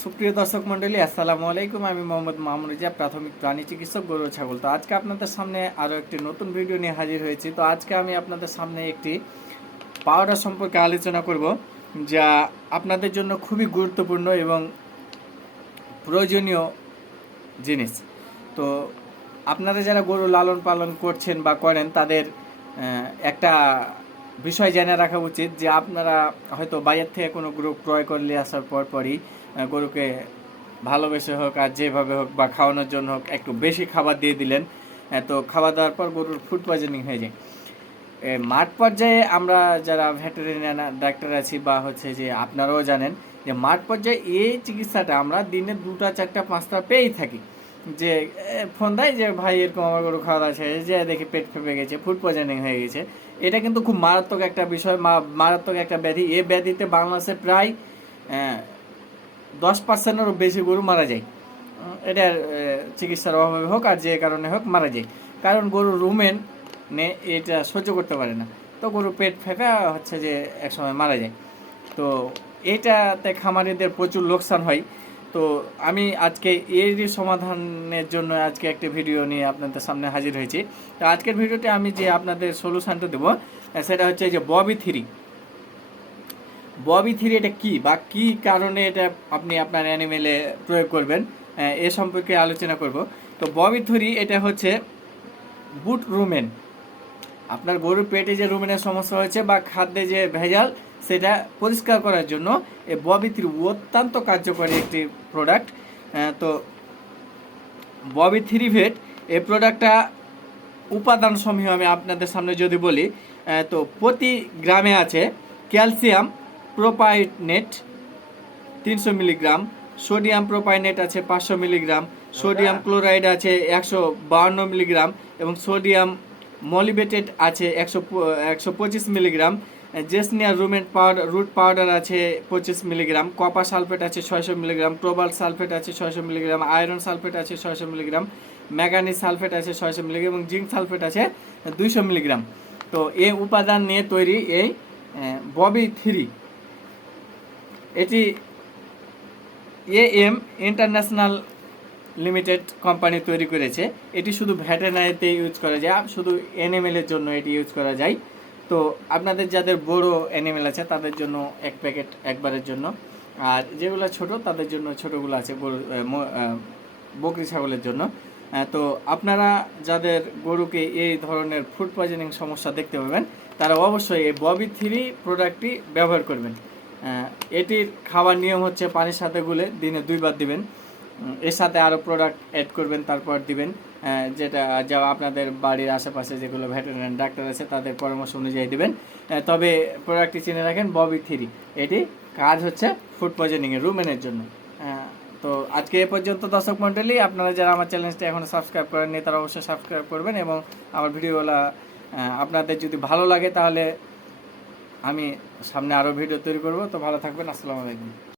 সুপ্রিয় দর্শক মন্ডলী, আসসালামু আলাইকুম। আমি মোহাম্মদ মামুন রেজা, প্রাথমিক প্রাণী চিকিৎসক, গরু ছাগল। তো আজকে আপনাদের সামনে আরও একটি নতুন ভিডিও নিয়ে হাজির হয়েছি। তো আজকে আমি আপনাদের সামনে একটি পাউডার সম্পর্কে আলোচনা করব, যা আপনাদের জন্য খুবই গুরুত্বপূর্ণ এবং প্রয়োজনীয় জিনিস। তো আপনারা যারা গরু লালন পালন করছেন বা করেন, তাদের একটা বিষয় জেনে রাখা উচিত যে আপনারা হয়তো বাইরের থেকে কোনো গরু ক্রয় করলে আসার পরই গরুকে ভালোবেসে হোক আর যেভাবে হোক বা খাওয়ানোর জন্য হোক একটু বেশি খাবার দিয়ে দিলেন। তো খাবার দেওয়ার পর গরুর ফুড পয়জনিং হয়ে যায়। মাঠ পর্যায়ে আমরা যারা ভেটেরিনারি ডাক্তার আছি বা হচ্ছে যে আপনারাও জানেন যে মাঠ পর্যায়ে এই চিকিৎসাটা আমরা দিনে 2টা 4টা 5টা পেয়েই থাকি। যে ফোন দেয় যে ভাই এরকম আমার গরু খাওয়া দাওয়া শেষ, যে দেখি পেট ফেপে গেছে, ফুড পয়জনিং হয়ে গেছে। এটা কিন্তু খুব মারাত্মক একটা বিষয়, মারাত্মক একটা ব্যাধি। এই ব্যাধিতে বাংলাদেশে প্রায় 10%-এরও বেশি গরু মারা যায়। এটার চিকিৎসার অভাবে হোক আর যে কারণে হোক মারা যায়। কারণ গরুর রুমেন এটা সহ্য করতে পারে না, তো গরু পেট ফেঁকা হচ্ছে যে একসময় মারা যায়। তো এইটাতে খামারিদের প্রচুর লোকসান হয়। তো আমি আজকে এরই সমাধানের জন্য আজকে একটা ভিডিও নিয়ে আপনাদের সামনে হাজির হয়েছি। তো আজকের ভিডিওতে আমি যে আপনাদের সলিউশনটা দেবো সেটা হচ্ছে যে ববি থ্রি এটা কি বা কি কারণে এটা আপনি আপনার অ্যানিমেলে প্রয়োগ করবেন এ সম্পর্কে আলোচনা করব। তো ববি থ্রি এটা হচ্ছে বুট রুমেন। আপনার গরুর পেটে যে রুমেনের সমস্যা হয়েছে বা খাদ্যে যে ভেজাল, সেটা পরিষ্কার করার জন্য এই ববি থ্রি অত্যন্ত কার্যকরী একটি প্রোডাক্ট। তো ববি থ্রি ভেট এই প্রোডাক্টটা উপাদান সমূহ আমি আপনাদের সামনে যদি বলি, তো প্রতি গ্রামে আছে ক্যালসিয়াম প্রোপাইনেট 300 মিলিগ্রাম, সোডিয়াম প্রোপাইনেট আছে 500 মিলিগ্রাম, সোডিয়াম ক্লোরাইড আছে 152 মিলিগ্রাম এবং সোডিয়াম মলিবেটেড আছে 125 মিলিগ্রাম, জেসনিয়া রুট পাউডার আছে 25 মিলিগ্রাম, কপার সালফেট আছে 600 মিলিগ্রাম, কোবাল্ট সালফেট আছে 600 মিলিগ্রাম, আয়রন সালফেট আছে 600 মিলিগ্রাম, ম্যাঙ্গানিজ সালফেট আছে 600 মিলিগ্রাম এবং জিঙ্ক সালফেট আছে 200 মিলিগ্রাম। তো এই উপাদান নিয়ে তৈরি এই ববি থ্রি। এটি AM ইন্টারন্যাশনাল লিমিটেড কোম্পানি তৈরি করেছে। এটি শুধু ভেটেরিনারিতে ইউজ করা যায়, শুধু অ্যানিমেলের জন্য এটি ইউজ করা যায়। তো আপনাদের যাদের বড় অ্যানিমেল আছে তাদের জন্য 1 প্যাকেট একবারের জন্য, আর যেগুলো ছোট তাদের জন্য ছোটোগুলো আছে বকরি ছাগলের জন্য। তো আপনারা যাদের গরুকে এই ধরনের ফুড পয়জনিং সমস্যা দেখতে পাবেন, তারা অবশ্যই এই ববি থ্রি প্রোডাক্টটি ব্যবহার করবেন। এটির খাওয়ার নিয়ম হচ্ছে পানির সাথে গুলে দিনে 2 বার দিবেন, এর সাথে আরও প্রোডাক্ট অ্যাড করবেন, তারপর দিবেন যেটা যা আপনাদের বাড়ির আশেপাশে যেগুলো ভেটেরিনারি ডাক্তার আছে তাদের পরামর্শ অনুযায়ী দিবেন। তবে প্রোডাক্টটি চিনে রাখেন ববি থ্রি। এটি কাজ হচ্ছে ফুড পয়জনিংয়ের রুমেনের জন্য। তো আজকে এ পর্যন্ত দর্শক মণ্ডলী, আপনারা যারা আমার চ্যানেলটি এখনও সাবস্ক্রাইব করেননি তারা অবশ্যই সাবস্ক্রাইব করবেন এবং আমার ভিডিওগুলো আপনাদের যদি ভালো লাগে তাহলে আমি সামনে আরও ভিডিও তৈরি করব। তো ভালো থাকবেন, আসসালামু আলাইকুম।